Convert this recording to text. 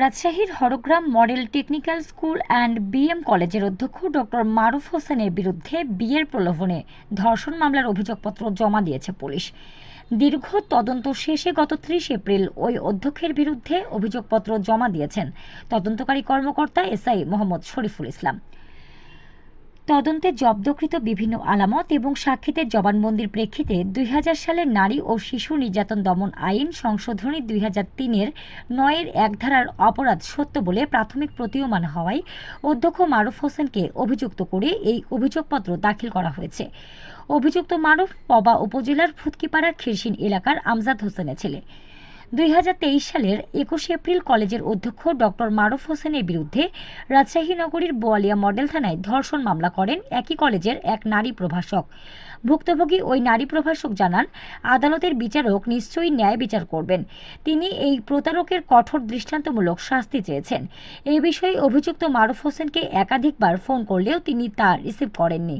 রাজশাহীর Horgram model technical school and BM কলেজের অধ্যক্ষ ডক্টর মারুফ হোসেনের বিরুদ্ধে বিয়ের প্রলোভনে ধর্ষণ মামলার অভিযোগপত্র জমা দিয়েছে পুলিশ। দীর্ঘ তদন্ত শেষে গত ত্রিশ এপ্রিল ওই অধ্যক্ষের বিরুদ্ধে অভিযোগপত্র জমা দিয়েছেন তদন্তকারী কর্মকর্তা এসআই মোহাম্মদ শরীফুল ইসলাম। তদন্তে জব্দকৃত বিভিন্ন আলামত এবং সাক্ষীদের জবানবন্দির প্রেক্ষিতে দুই হাজার সালের নারী ও শিশু নির্যাতন দমন আইন সংশোধনী দুই হাজার তিনের নয়ের এক ধারার অপরাধ সত্য বলে প্রাথমিক প্রতীয়মান হওয়ায় অধ্যক্ষ মারুফ হোসেনকে অভিযুক্ত করে এই অভিযোগপত্র দাখিল করা হয়েছে। অভিযুক্ত মারুফ পবা উপজেলার ফুতকিপাড়া খিরসিন এলাকার আমজাদ হোসেনের ছেলে। দুই হাজার তেইশ সালের একুশে এপ্রিল কলেজের অধ্যক্ষ ডক্টর মারুফ হোসেনের বিরুদ্ধে রাজশাহী নগরীর বোয়ালিয়া মডেল থানায় ধর্ষণ মামলা করেন একই কলেজের এক নারী প্রভাষক। ভুক্তভোগী ওই নারী প্রভাষক জানান, আদালতের বিচারক নিশ্চয়ই ন্যায় বিচার করবেন। তিনি এই প্রতারকের কঠোর দৃষ্টান্তমূলক শাস্তি চেয়েছেন। এই বিষয়ে অভিযুক্ত মারুফ হোসেনকে একাধিকবার ফোন করলেও তিনি তা রিসিভ করেননি।